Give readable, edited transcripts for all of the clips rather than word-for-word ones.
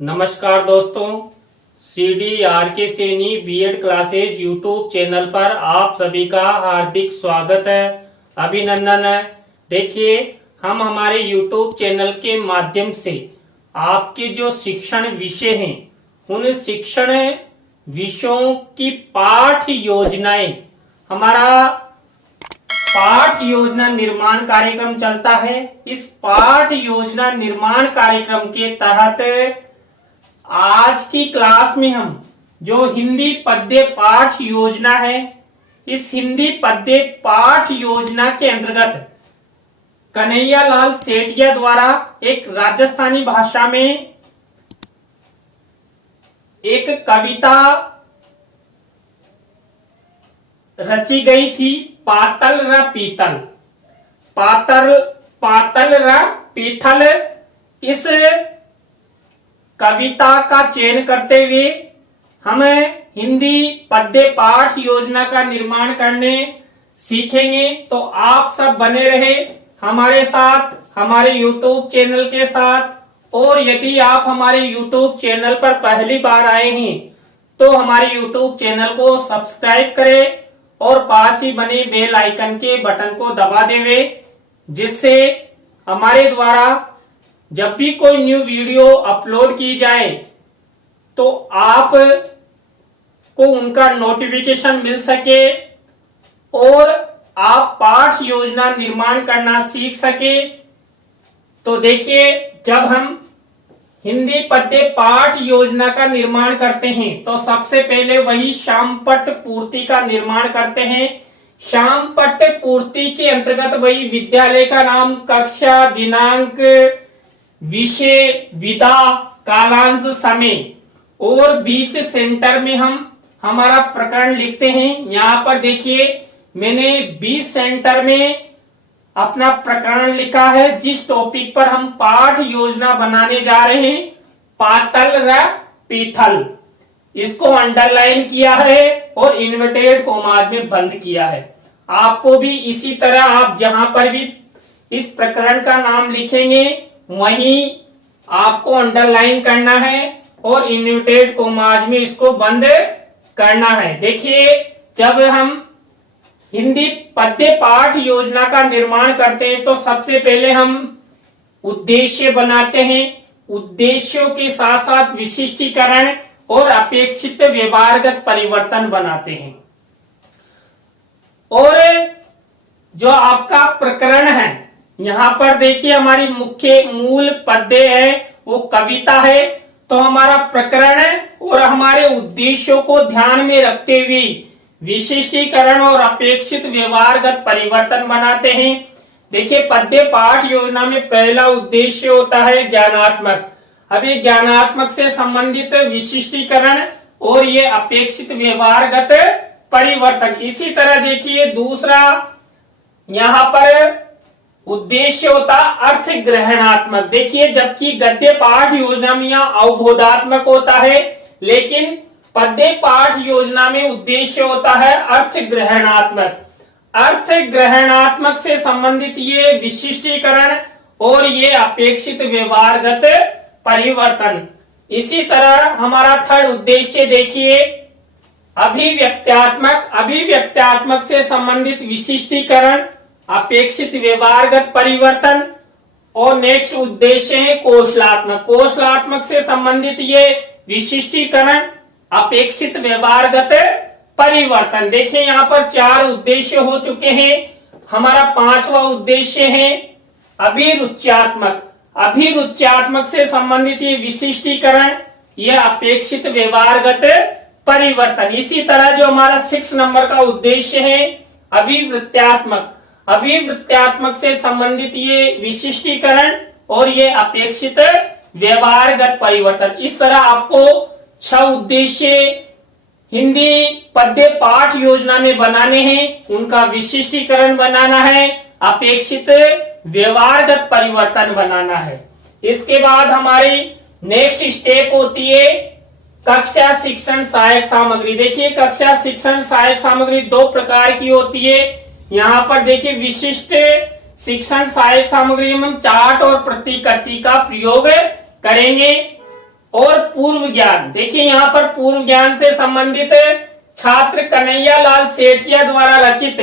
नमस्कार दोस्तों, CDRK Saini BEd classes YouTube channel पर आप सभी का हार्दिक स्वागत है, अभिनंदन है। देखिए, हम हमारे यूट्यूब चैनल के माध्यम से आपके जो शिक्षण विषय हैं, उन शिक्षण विषयों की पाठ योजनाएं, हमारा पाठ योजना निर्माण कार्यक्रम चलता है। इस पाठ योजना निर्माण कार्यक्रम के तहत आज की क्लास में हम जो हिंदी पद्य पाठ योजना है, इस हिंदी पद्य पाठ योजना के अंतर्गत कन्हैयालाल सेठिया द्वारा एक राजस्थानी भाषा में एक कविता रची गई थी, पातल र पीतल। पातल र पीतल, इस कविता का चयन करते हुए हमें हिंदी पद्य पाठ योजना का निर्माण करने सीखेंगे। तो आप सब बने रहे हमारे साथ, हमारे YouTube चैनल के साथ। और यदि आप हमारे YouTube चैनल पर पहली बार आए हैं तो हमारे YouTube चैनल को सब्सक्राइब करें और पास ही बने बेल आइकन के बटन को दबा देवे, जिससे हमारे द्वारा जब भी कोई न्यू वीडियो अपलोड की जाए तो आप को उनका नोटिफिकेशन मिल सके और आप पाठ योजना निर्माण करना सीख सके। तो देखिए, जब हम हिंदी पद्य पाठ योजना का निर्माण करते हैं तो सबसे पहले वही शामपट्ट पूर्ति का निर्माण करते हैं। शामपट्ट पूर्ति के अंतर्गत वही विद्यालय का नाम, कक्षा, दिनांक, विषय, विधा, कालांश, समय और बीच सेंटर में हम हमारा प्रकरण लिखते हैं। यहाँ पर देखिए, मैंने 20 सेंटर में अपना प्रकरण लिखा है, जिस टॉपिक पर हम पाठ योजना बनाने जा रहे हैं, पातल र पीतल। इसको अंडरलाइन किया है और इन्वर्टेड कोमास में बंद किया है। आपको भी इसी तरह, आप जहां पर भी इस प्रकरण का नाम लिखेंगे वहीं आपको अंडरलाइन करना है और इन्वर्टेड कोमास में इसको बंद करना है। देखिए, जब हम हिंदी पद्य पाठ योजना का निर्माण करते हैं तो सबसे पहले हम उद्देश्य बनाते हैं। उद्देश्यों के साथ साथ विशिष्टीकरण और अपेक्षित व्यवहारगत परिवर्तन बनाते हैं। और जो आपका प्रकरण है, यहाँ पर देखिए हमारी मुख्य मूल पद्य है, वो कविता है। तो हमारा प्रकरण और हमारे उद्देश्यों को ध्यान में रखते हुए विशिष्टीकरण और अपेक्षित व्यवहारगत परिवर्तन बनाते हैं। देखिए, पद्य पाठ योजना में पहला उद्देश्य होता है ज्ञानात्मक। अभी ज्ञानात्मक से संबंधित विशिष्टीकरण और ये अपेक्षित व्यवहारगत परिवर्तन। इसी तरह देखिए, दूसरा यहाँ पर उद्देश्य होता अर्थ ग्रहणात्मक। देखिए, जबकि गद्य पाठ योजना में यहाँ अवबोधात्मक होता है, लेकिन पद्य पाठ योजना में उद्देश्य होता है अर्थ ग्रहणात्मक। अर्थ ग्रहणात्मक से संबंधित ये विशिष्टीकरण और ये अपेक्षित व्यवहारगत परिवर्तन। इसी तरह हमारा थर्ड उद्देश्य देखिए, अभिव्यक्त्यात्मक। अभिव्यक्त्यात्मक से संबंधित विशिष्टीकरण, अपेक्षित व्यवहारगत परिवर्तन। और नेक्स्ट उद्देश्य है कौशलात्मक। कौशलात्मक से संबंधित ये विशिष्टीकरण, अपेक्षित व्यवहारगत परिवर्तन। देखिए, यहाँ पर 4 उद्देश्य हो चुके हैं। हमारा 5वां उद्देश्य है अभिरुच्यात्मक। अभिरुच्यात्मक से संबंधित ये विशिष्टीकरण, यह अपेक्षित व्यवहारगत परिवर्तन। इसी तरह जो हमारा 6 नंबर का उद्देश्य है अभिवृत्त्यात्मक। अभिवृत्त्यात्मक से संबंधित ये विशिष्टीकरण और ये अपेक्षित व्यवहारगत परिवर्तन। इस तरह आपको 6 उद्देश्य हिंदी पद्य पाठ योजना में बनाने हैं, उनका विशिष्टीकरण बनाना है, अपेक्षित व्यवहारगत परिवर्तन बनाना है। इसके बाद हमारी नेक्स्ट स्टेप होती है कक्षा शिक्षण सहायक सामग्री। देखिए, कक्षा शिक्षण सहायक सामग्री 2 प्रकार की होती है। यहाँ पर देखिए, विशिष्ट शिक्षण सहायक सामग्री में हम चार्ट और प्रतिकृति का प्रयोग करेंगे। और पूर्व ज्ञान। देखिए यहाँ पर पूर्व ज्ञान से संबंधित छात्र कन्हैयालाल सेठिया द्वारा रचित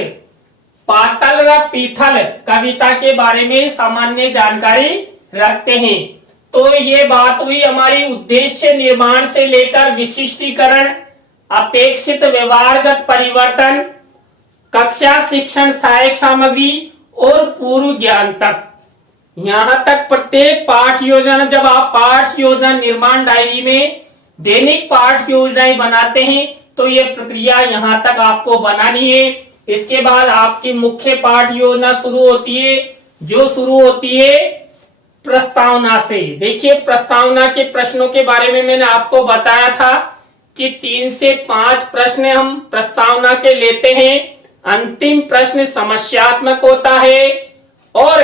पातल र पीथल कविता के बारे में सामान्य जानकारी रखते हैं। तो ये बात हुई हमारी उद्देश्य निर्माण से लेकर विशिष्टीकरण, अपेक्षित व्यवहारगत परिवर्तन, कक्षा शिक्षण सहायक सामग्री और पूर्व ज्ञान तक। यहाँ तक प्रत्येक पाठ योजना, जब आप पाठ योजना निर्माण डायरी में दैनिक पाठ योजनाएं बनाते हैं तो ये प्रक्रिया यहाँ तक आपको बनानी है। इसके बाद आपकी मुख्य पाठ योजना शुरू होती है, जो शुरू होती है प्रस्तावना से। देखिए प्रस्तावना के प्रश्नों के बारे में मैंने आपको बताया था कि 3 से 5 प्रश्न हम प्रस्तावना के लेते हैं। अंतिम प्रश्न समस्यात्मक होता है और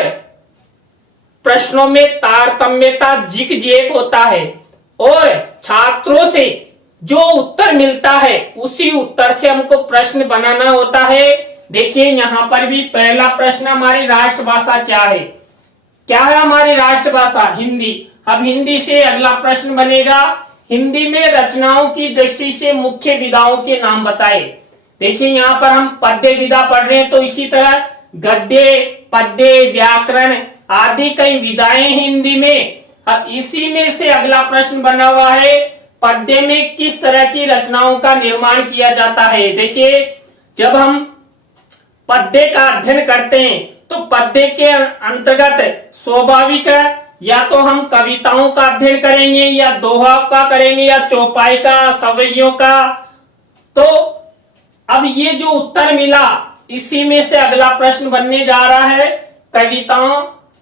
प्रश्नों में तारतम्यता जिग-जैग होता है और छात्रों से जो उत्तर मिलता है उसी उत्तर से हमको प्रश्न बनाना होता है। देखिए यहाँ पर भी पहला प्रश्न, हमारी राष्ट्रभाषा क्या है? क्या है हमारी राष्ट्रभाषा? हिंदी। अब हिंदी से अगला प्रश्न बनेगा, हिंदी में रचनाओं की दृष्टि से मुख्य विधाओं के नाम बताए। देखिए यहाँ पर हम पद्य विधा पढ़ रहे हैं, तो इसी तरह गद्य, पद्य, व्याकरण आदि कई विधाएं हैं हिंदी में। अब इसी में से अगला प्रश्न बना हुआ है, पद्य में किस तरह की रचनाओं का निर्माण किया जाता है? देखिए जब हम पद्य का अध्ययन करते हैं तो पद्य के अंतर्गत स्वाभाविक या तो हम कविताओं का अध्ययन करेंगे या दोहा का करेंगे या चौपाई का, सवैयों का। तो अब ये जो उत्तर मिला इसी में से अगला प्रश्न बनने जा रहा है,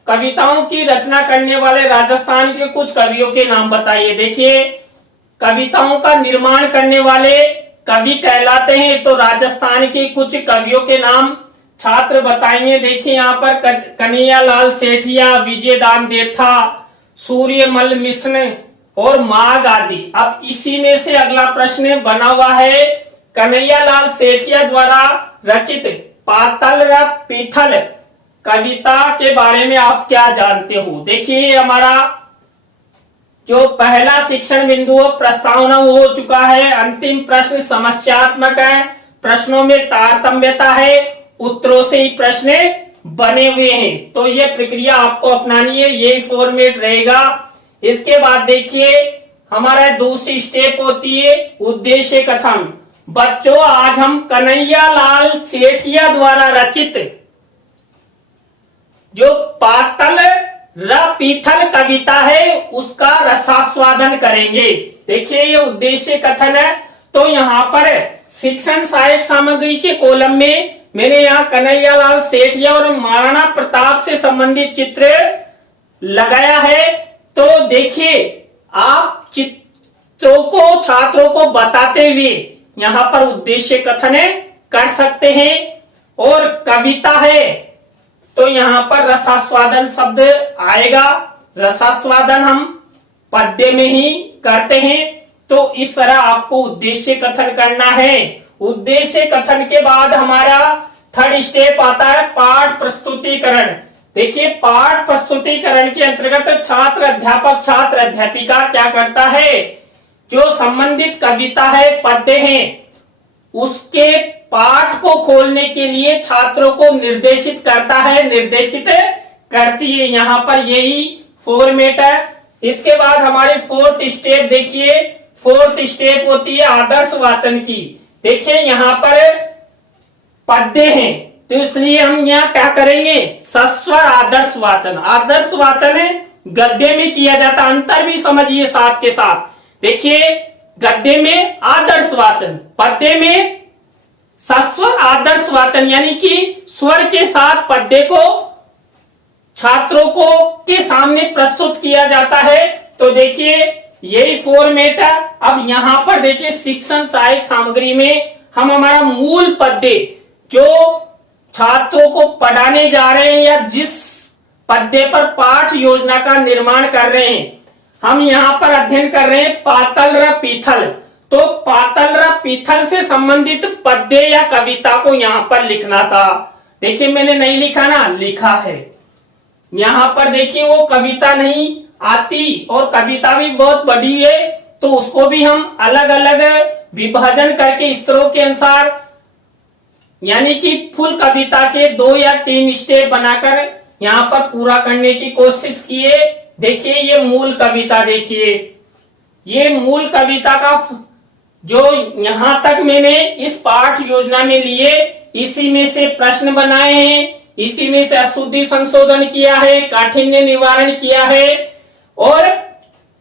कविताओं की रचना करने वाले राजस्थान के कुछ कवियों के नाम बताइए। देखिए कविताओं का निर्माण करने वाले कवि कहलाते हैं, तो राजस्थान के कुछ कवियों के नाम छात्र बताएंगे। देखिए यहाँ पर कन्हैयालाल सेठिया, विजयदान देथा, सूर्यमल मिश्र और माघ आदि। अब इसी में से अगला प्रश्न बना हुआ है, कन्हैयालाल सेठिया द्वारा रचित पातल र पीथल कविता के बारे में आप क्या जानते हो? देखिए हमारा जो पहला शिक्षण बिंदु प्रस्तावना वो हो चुका है। अंतिम प्रश्न समस्यात्मक है, प्रश्नों में तारतम्यता है, उत्तरों से ही प्रश्न बने हुए हैं। तो ये प्रक्रिया आपको अपनानी है, यही फॉर्मेट रहेगा। इसके बाद देखिए हमारा दूसरी स्टेप होती है उद्देश्य कथन। बच्चों आज हम कन्हैयालाल सेठिया द्वारा रचित जो पातल र पीथल कविता है उसका रसास्वादन करेंगे। देखिए ये उद्देश्य कथन है। तो यहाँ पर शिक्षण सहायक सामग्री के कॉलम में मैंने यहाँ कन्हैयालाल सेठिया और महाराणा प्रताप से संबंधित चित्र लगाया है। तो देखिए आप चित्रों को छात्रों को बताते हुए यहाँ पर उद्देश्य कथन कर सकते हैं। और कविता है तो यहाँ पर रसास्वादन शब्द आएगा। रसास्वादन हम पद्य में ही करते हैं। तो इस तरह आपको उद्देश्य कथन करना है। उद्देश्य कथन के बाद हमारा थर्ड स्टेप आता है पाठ प्रस्तुतिकरण। देखिए पाठ प्रस्तुतिकरण के अंतर्गत छात्र अध्यापक, छात्र अध्यापिका क्या करता है, जो संबंधित कविता है, पद्य है, उसके पाठ को खोलने के लिए छात्रों को निर्देशित करता है, निर्देशित करती है। यहाँ पर यही फॉर्मेट है। इसके बाद हमारे फोर्थ स्टेप देखिए, फोर्थ स्टेप होती है आदर्श वाचन की। देखिए यहाँ पर पद्य हैं तो इसलिए हम यहाँ क्या करेंगे, सस्वर आदर्श वाचन। आदर्श वाचन गद्य में किया जाता, अंतर भी समझिए साथ के साथ। देखिए गद्य में आदर्श वाचन, पद्य में सस्वर आदर्श वाचन, यानी कि स्वर के साथ पद्य को छात्रों को के सामने प्रस्तुत किया जाता है। तो देखिए यही फॉर्मेट है। अब यहाँ पर देखिए शिक्षण सहायक सामग्री में हम हमारा मूल पद्य जो छात्रों को पढ़ाने जा रहे हैं या जिस पद्य पर पाठ योजना का निर्माण कर रहे हैं, हम यहाँ पर अध्ययन कर रहे हैं पातल र पीथल। तो पातल र पीथल से संबंधित पद्य या कविता को यहाँ पर लिखना था। देखिए मैंने नहीं लिखा ना, लिखा है। यहाँ पर देखिए वो कविता नहीं, आती और कविता भी बहुत बड़ी है, तो उसको भी हम अलग अलग विभाजन करके स्तरों के अनुसार, यानी कि फुल कविता के 2 या 3 स्टेप बनाकर यहाँ पर पूरा करने की कोशिश किए। देखिए ये मूल कविता, देखिए ये मूल कविता का जो यहाँ तक मैंने इस पाठ योजना में लिए, इसी में से प्रश्न बनाए हैं, इसी में से अशुद्धि संशोधन किया है, काठिन्य निवारण किया है और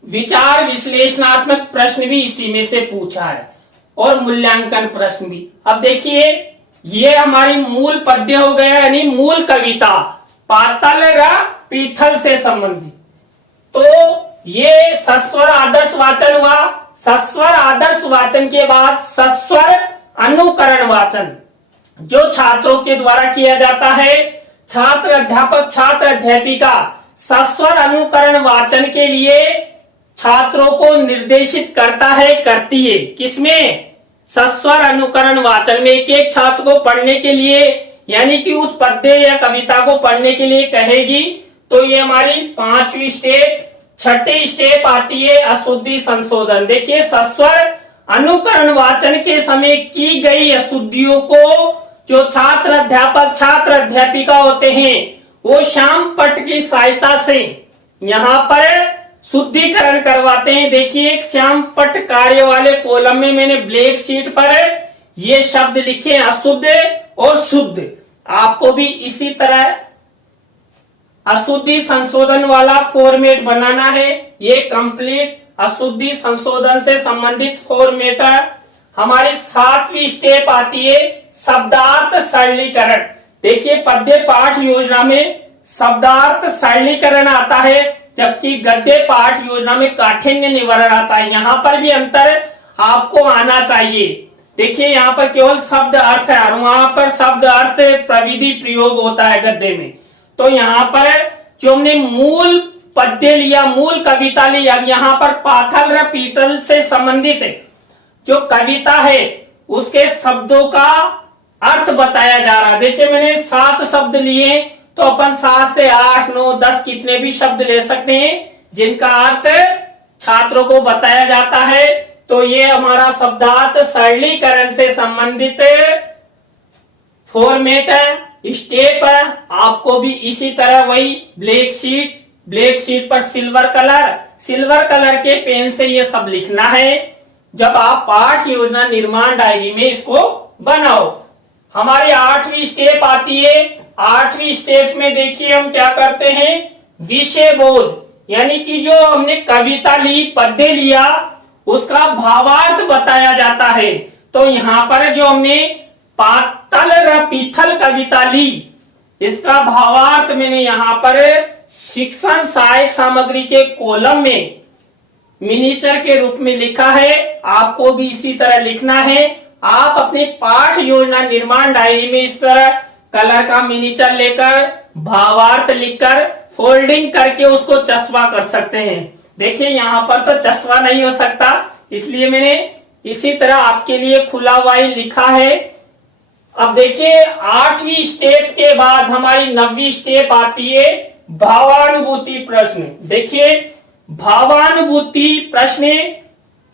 विचार विश्लेषणात्मक प्रश्न भी इसी में से पूछा है और मूल्यांकन प्रश्न भी। अब देखिए ये हमारी मूल पद्य हो गया, यानी मूल कविता पातल र पीथल से संबंधित। तो ये सस्वर आदर्श वाचन हुआ। सस्वर आदर्श वाचन के बाद सस्वर अनुकरण वाचन जो छात्रों के द्वारा किया जाता है, छात्र अध्यापक छात्र अध्यापिका सस्वर अनुकरण वाचन के लिए छात्रों को निर्देशित करता है, करती है। किसमें? सस्वर अनुकरण वाचन में एक एक छात्र को पढ़ने के लिए, यानी कि उस पद्य या कविता को पढ़ने के लिए कहेगी। तो ये हमारी 5वीं स्टेप। 6ठी स्टेप आती है अशुद्धि संशोधन। देखिए सस्वर अनुकरण वाचन के समय की गई अशुद्धियों को जो छात्र अध्यापक छात्र अध्यापिका होते हैं वो श्याम पट की सहायता से यहाँ पर शुद्धिकरण करवाते हैं। देखिए एक श्याम पट कार्य वाले कॉलम में मैंने ब्लैक शीट पर ये शब्द लिखे, अशुद्ध और शुद्ध। आपको भी इसी तरह अशुद्धि संशोधन वाला फॉर्मेट बनाना है। ये कंप्लीट अशुद्धि संशोधन से संबंधित फॉर्मेट है। हमारी 7वीं स्टेप आती है शब्दार्थ सरलीकरण। देखिए पद्य पाठ योजना में शब्दार्थ सरलीकरण आता है, जबकि गद्य पाठ योजना में काठिन्य निवारण आता है। यहाँ पर भी अंतर आपको आना चाहिए। देखिए यहाँ पर केवल शब्द अर्थ है और वहां पर शब्द अर्थ प्रविधि प्रयोग होता है गद्य में। तो यहाँ पर जो हमने मूल पद्य लिया, मूल कविता लिया, यहाँ पर पाथल र पीतल से संबंधित जो कविता है उसके शब्दों का अर्थ बताया जा रहा है। देखिए मैंने 7 शब्द लिए, तो अपन 7 से 8 9 10 कितने भी शब्द ले सकते हैं जिनका अर्थ छात्रों को बताया जाता है। तो ये हमारा शब्दार्थ सरलीकरण से संबंधित फॉर्मेट है, स्टेप है। आपको भी इसी तरह वही ब्लैक शीट पर सिल्वर कलर के पेन से ये सब लिखना है जब आप पाठ योजना निर्माण डायरी में इसको बनाओ। हमारी 8वीं स्टेप आती है। 8वीं स्टेप में देखिए हम क्या करते हैं, विषय बोध, यानी कि जो हमने कविता ली, पद्य लिया, उसका भावार्थ बताया जाता है। तो यहाँ पर जो हमने पातल र पीथल कविता ली, इसका भावार्थ मैंने यहाँ पर शिक्षण सहायक सामग्री के कॉलम में मिनीचर के रूप में लिखा है। आपको भी इसी तरह लिखना है। आप अपने पाठ योजना निर्माण डायरी में इस तरह कलर का मिनीचर लेकर भावार्थ लिखकर फोल्डिंग करके उसको चस्पा कर सकते हैं। देखिए यहाँ पर तो चस्पा नहीं हो सकता, इसलिए मैंने इसी तरह आपके लिए खुला हुआ ही लिखा है। अब देखिए 8वीं स्टेप के बाद हमारी 9वीं स्टेप आती है भावानुभूति प्रश्न। देखिए भावानुभूति प्रश्न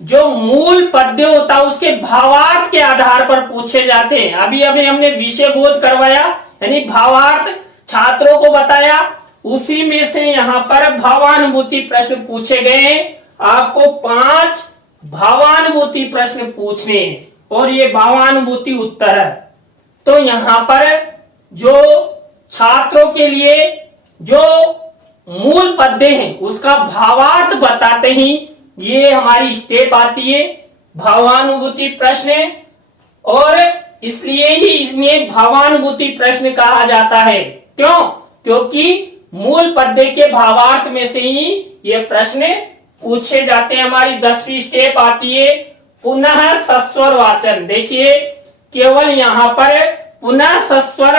जो मूल पद्य होता है उसके भावार्थ के आधार पर पूछे जाते हैं। अभी हमने विषय बोध करवाया, यानी भावार्थ छात्रों को बताया, उसी में से यहाँ पर भावानुभूति प्रश्न पूछे गए। आपको 5 भावानुभूति प्रश्न पूछने हैं और ये भावानुभूति उत्तर है। तो यहाँ पर जो छात्रों के लिए जो मूल पद्य हैं उसका भावार्थ बताते ही ये हमारी स्टेप आती है भावानुभूति प्रश्न, और इसलिए ही इसमें भावानुभूति प्रश्न कहा जाता है। क्यों? क्योंकि मूल पद्य के भावार्थ में से ही ये प्रश्न पूछे जाते हैं। हमारी 10वीं स्टेप आती है पुनः सस्वर वाचन। देखिए केवल यहाँ पर पुनः सस्वर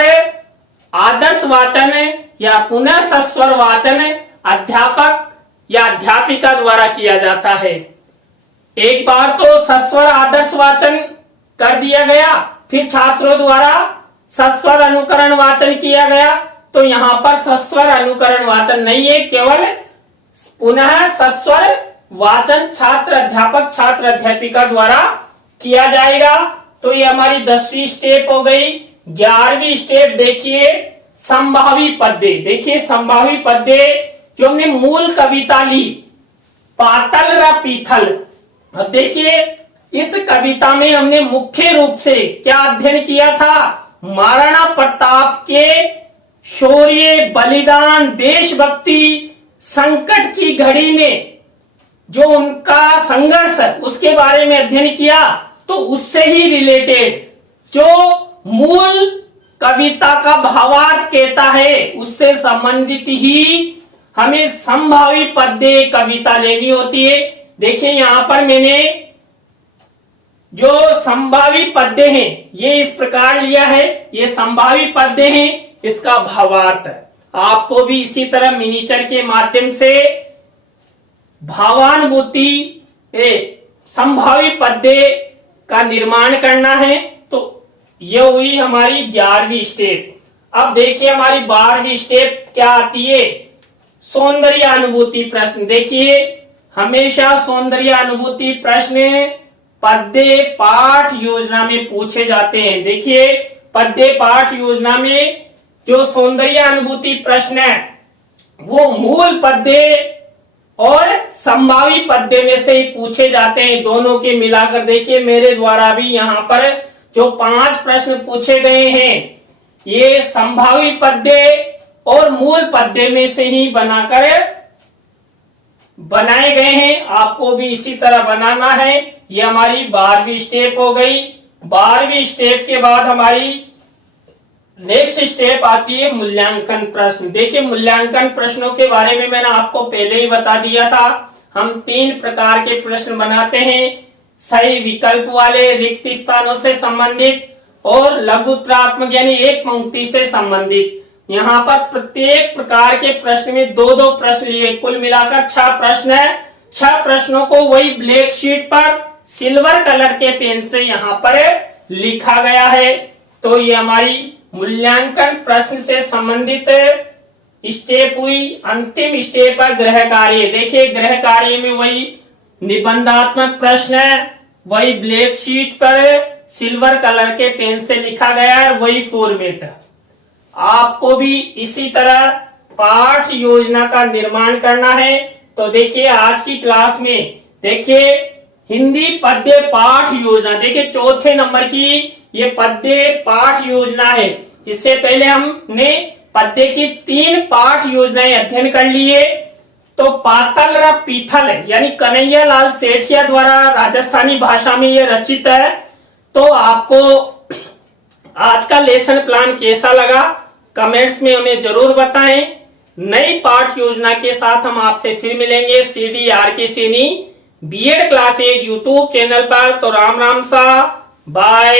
आदर्श वाचन या पुनः सस्वर वाचन अध्यापक या अध्यापिका द्वारा किया जाता है। एक बार तो सस्वर आदर्श वाचन कर दिया गया, फिर छात्रों द्वारा सस्वर अनुकरण वाचन किया गया। तो यहाँ पर सस्वर अनुकरण वाचन नहीं है, केवल पुनः सस्वर वाचन छात्र अध्यापक छात्र अध्यापिका द्वारा किया जाएगा। तो ये हमारी 10वीं स्टेप हो गई। 11वीं स्टेप देखिए, संभावी पद्य। देखिए संभावी पद्य जो हमने मूल कविता ली, पातल र पीथल। अब देखिए इस कविता में हमने मुख्य रूप से क्या अध्ययन किया था, महाराणा प्रताप के शौर्य, बलिदान, देशभक्ति, संकट की घड़ी में जो उनका संघर्ष उसके बारे में अध्ययन किया। तो उससे ही रिलेटेड जो मूल कविता का भावार्थ कहता है उससे संबंधित ही हमें संभावी पद्य कविता लेनी होती है। देखिए यहां पर मैंने जो संभावी पद्य हैं ये इस प्रकार लिया है, ये संभावी पद्य हैं, इसका भावार्थ आपको भी इसी तरह मिनीचर के माध्यम से भावानुभूति संभावी पद्य का निर्माण करना है। तो यह हुई हमारी 11वीं स्टेप। अब देखिए हमारी 12वीं स्टेप क्या आती है, सौंदर्य अनुभूति प्रश्न। देखिए हमेशा सौंदर्य अनुभूति प्रश्न पद्य पाठ योजना में पूछे जाते हैं। देखिए पद्य पाठ योजना में जो सौंदर्य अनुभूति प्रश्न है वो मूल पद्य और संभावी पद्य में से ही पूछे जाते हैं, दोनों के मिलाकर। देखिए मेरे द्वारा भी यहाँ पर जो 5 प्रश्न पूछे गए हैं ये संभावी पद्य और मूल पद्य में से ही बनाकर बनाए गए हैं। आपको भी इसी तरह बनाना है। ये हमारी 12वीं स्टेप हो गई। 12वीं स्टेप के बाद हमारी नेक्स्ट स्टेप आती है मूल्यांकन प्रश्न। देखिए मूल्यांकन प्रश्नों के बारे में मैंने आपको पहले ही बता दिया था। हम 3 प्रकार के प्रश्न बनाते हैं, सही विकल्प वाले, रिक्त स्थानों से संबंधित और लघु उत्तरात्मक यानी एक पंक्ति से संबंधित। यहाँ पर प्रत्येक प्रकार के प्रश्न में 2-2 प्रश्न लिए, कुल मिलाकर 6 प्रश्न है। 6 प्रश्नों को वही ब्लैक शीट पर सिल्वर कलर के पेन से यहाँ पर लिखा गया है। तो ये हमारी मूल्यांकन प्रश्न से संबंधित स्टेप हुई। अंतिम स्टेप है गृह कार्य। देखिए गृह कार्य में वही निबंधात्मक प्रश्न है, वही ब्लैक शीट पर सिल्वर कलर के पेन से लिखा गया है, वही फॉर्मेट। आपको भी इसी तरह पाठ योजना का निर्माण करना है। तो देखिए आज की क्लास में देखिए हिंदी पद्य पाठ योजना, देखिए 4थे नंबर की ये पद्य पाठ योजना है। इससे पहले हमने पद्य की 3 पाठ योजनाएं अध्ययन कर लिए। तो पातल र पीथल यानी कन्हैया लाल सेठिया द्वारा राजस्थानी भाषा में ये रचित है। तो आपको आज का लेसन प्लान कैसा लगा कमेंट्स में हमें जरूर बताएं। नई पाठ योजना के साथ हम आपसे फिर मिलेंगे CDRK Saini B.Ed classes YouTube channel पर। तो राम राम सा, बाय।